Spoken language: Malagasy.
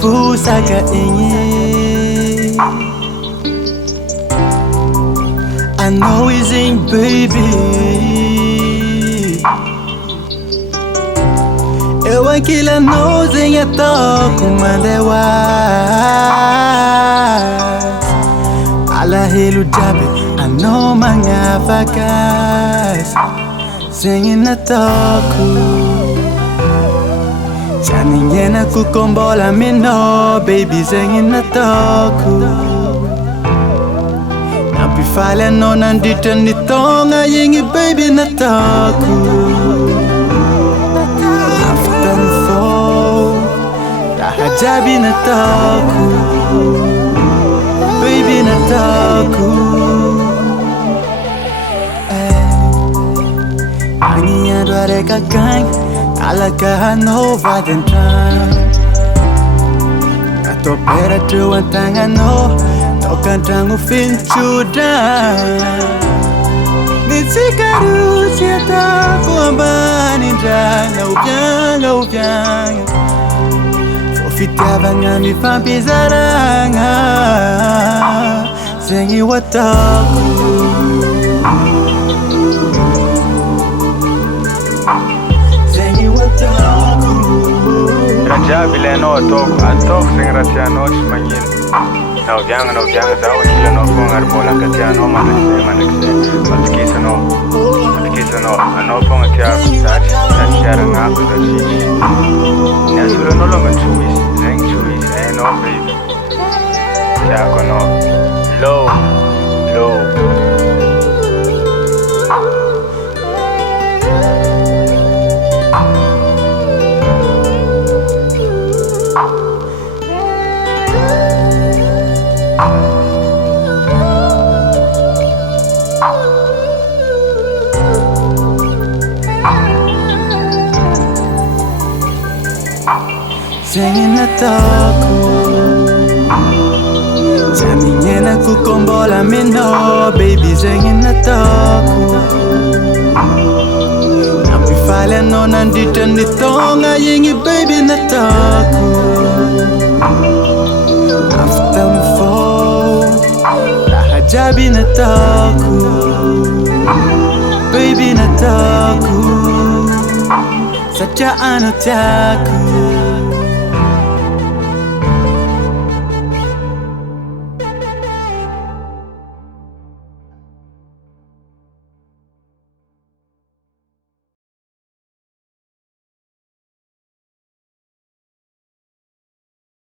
fusaka ingi. I know he's in, baby. Ewan kila knows in your talk, kumandewa. Ala helu jabe, I know mga vakas. Singing a talku. Janin yena kukombola me no, baby singing a talku. Napifale no nandita ni tonga yingi baby na talku. After the fall, rahajabi na talku. Baby na talku. Ani adware kakang alaka no valentin. Ato pera tu antanga no tokan tangu finchuda. Nitsikaru sieta kuambani dranga ubyanga. Fofita bangami fampizaranga. Zengi wataku. Raja bileno atok sing ratiano shmagin. No jang zao hila no fongar bola katiano manakse matkisano ano fonga tiako Satria ngaku da shish. Nasura no longa chuis no baby. Tiako no low. Singing a talku. Janin yena kukombola me no, baby singing a talku. Napifale no nandita ni tonga yingi baby na talku. After the fall, rahajabi na talku. Baby na talku. Satria ano tiako.